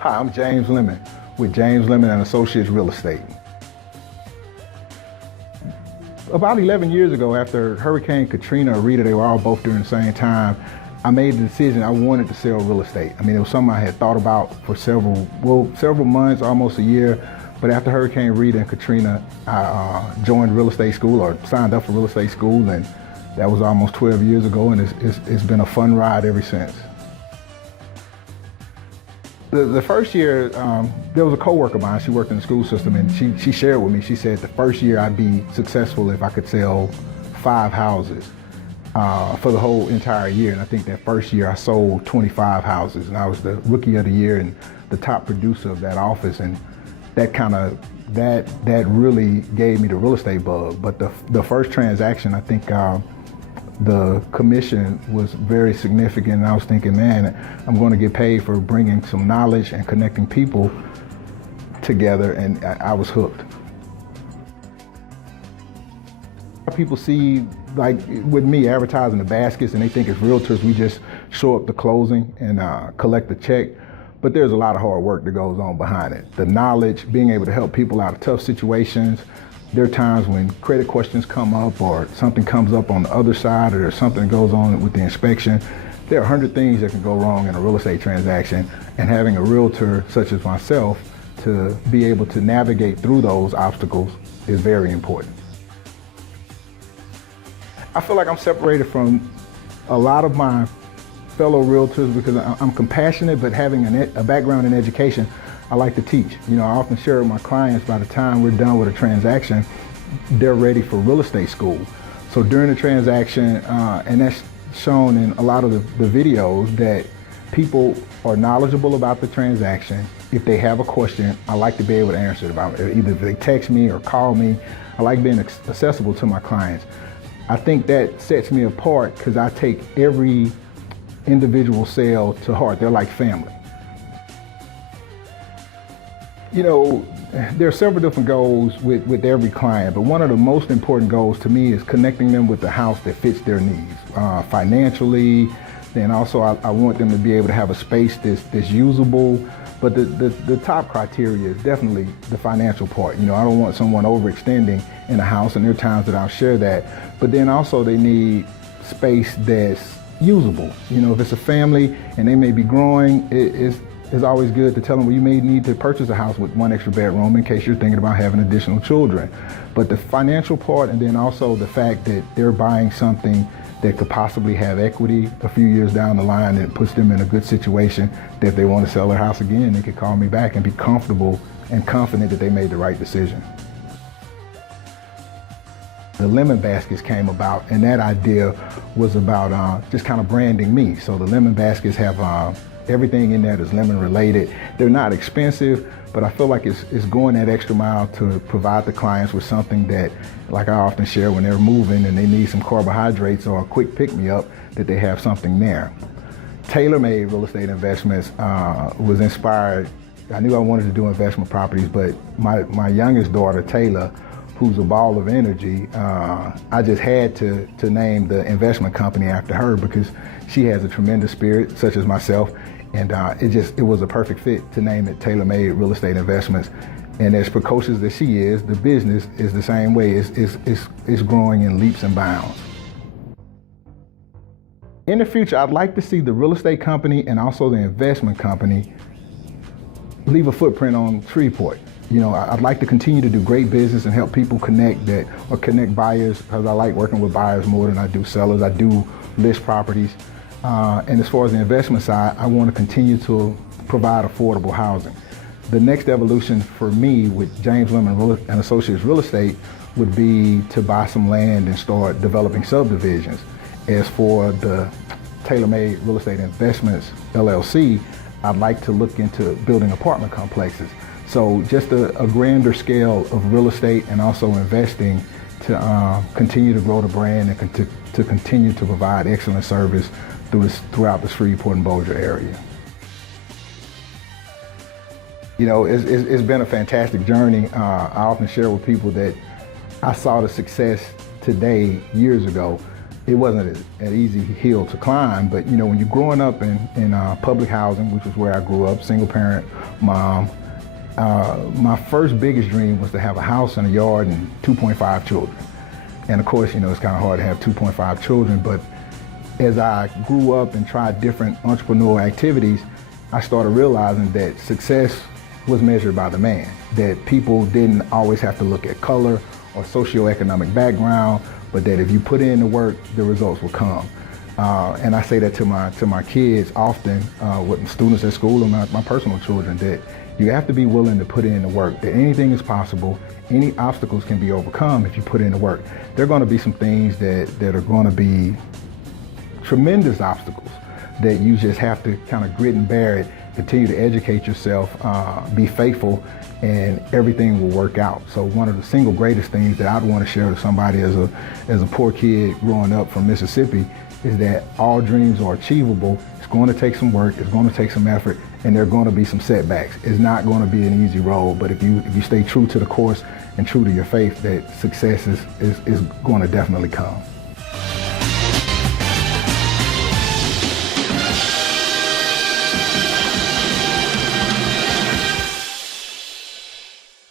Hi, I'm James Lemon with James Lemon and Associates Real Estate. About 11 years ago, after Hurricane Katrina or Rita, they were all both during the same time, I made the decision I wanted to sell real estate. I mean, it was something I had thought about for several months, almost a year. But after Hurricane Rita and Katrina, I joined real estate school or signed up for real estate school, and that was almost 12 years ago, and it's been a fun ride ever since. The first year, there was a coworker of mine, she worked in the school system, and she shared with me, she said the first year I'd be successful if I could sell 5 houses for the whole entire year. And I think that first year I sold 25 houses, and I was the rookie of the year and the top producer of that office. And that really gave me the real estate bug. But the first transaction, I think the commission was very significant, and I was thinking, man, I'm going to get paid for bringing some knowledge and connecting people together, and I was hooked. People see, like with me, advertising the baskets, and they think as realtors we just show up to closing and collect the check, but there's a lot of hard work that goes on behind it. The knowledge, being able to help people out of tough situations. There are times when credit questions come up or something comes up on the other side, or there's something that goes on with the inspection. There are 100 things that can go wrong in a real estate transaction, and having a realtor such as myself to be able to navigate through those obstacles is very important. I feel like I'm separated from a lot of my fellow realtors because I'm compassionate, but having a background in education, I like to teach. You know, I often share with my clients, by the time we're done with a transaction, they're ready for real estate school. So during the transaction, and that's shown in a lot of the videos, that people are knowledgeable about the transaction. If they have a question, I like to be able to answer it about it. Either they text me or call me. I like being accessible to my clients. I think that sets me apart because I take every individual sale to heart. They're like family. You know, there are several different goals with every client, but one of the most important goals to me is connecting them with the house that fits their needs financially. Then also I want them to be able to have a space that's usable. But the top criteria is definitely the financial part. You know, I don't want someone overextending in a house, and there are times that I'll share that. But then also they need space that's usable. You know, if it's a family and they may be growing, it's always good to tell them, well, you may need to purchase a house with 1 extra bedroom in case you're thinking about having additional children. But the financial part, and then also the fact that they're buying something that could possibly have equity a few years down the line, that puts them in a good situation, that if they want to sell their house again, they could call me back and be comfortable and confident that they made the right decision. The lemon baskets came about, and that idea was about just kind of branding me. So the lemon baskets have everything in there that's lemon related. They're not expensive, but I feel like it's going that extra mile to provide the clients with something that, like I often share, when they're moving and they need some carbohydrates or a quick pick-me-up, that they have something there. Tailor-made real estate investments was inspired. I knew I wanted to do investment properties, but my youngest daughter, Taylor, who's a ball of energy, I just had to name the investment company after her because she has a tremendous spirit, such as myself. And it was a perfect fit to name it Tailor-Made Real Estate Investments. And as precocious as she is, the business is the same way. It's growing in leaps and bounds. In the future, I'd like to see the real estate company and also the investment company leave a footprint on Shreveport. You know, I'd like to continue to do great business and help people connect buyers, because I like working with buyers more than I do sellers. I do list properties. And as far as the investment side, I want to continue to provide affordable housing. The next evolution for me with James Lemon and Associates Real Estate would be to buy some land and start developing subdivisions. As for the Tailor-Made Real Estate Investments LLC, I'd like to look into building apartment complexes. So just a grander scale of real estate and also investing to continue to grow the brand and to continue to provide excellent service throughout the Shreveport and Bossier area. You know, it's been a fantastic journey. I often share with people that I saw the success today years ago. it wasn't an easy hill to climb, but when you're growing up in public housing, which is where I grew up, single parent mom, my first biggest dream was to have a house and a yard and 2.5 children. And of course, it's kind of hard to have 2.5 children, but as I grew up and tried different entrepreneurial activities, I started realizing that success was measured by the man, that people didn't always have to look at color or socioeconomic background, but that if you put in the work, the results will come. And I say that to my kids often, with students at school and my personal children, that you have to be willing to put in the work, that anything is possible, any obstacles can be overcome if you put in the work. There are going to be some things that are going to be tremendous obstacles that you just have to kind of grit and bear it, continue to educate yourself, be faithful, and everything will work out. So one of the single greatest things that I'd want to share with somebody as a poor kid growing up from Mississippi is that all dreams are achievable. It's going to take some work, it's going to take some effort, and there are going to be some setbacks. It's not going to be an easy road, but if you stay true to the course and true to your faith, that success is going to definitely come.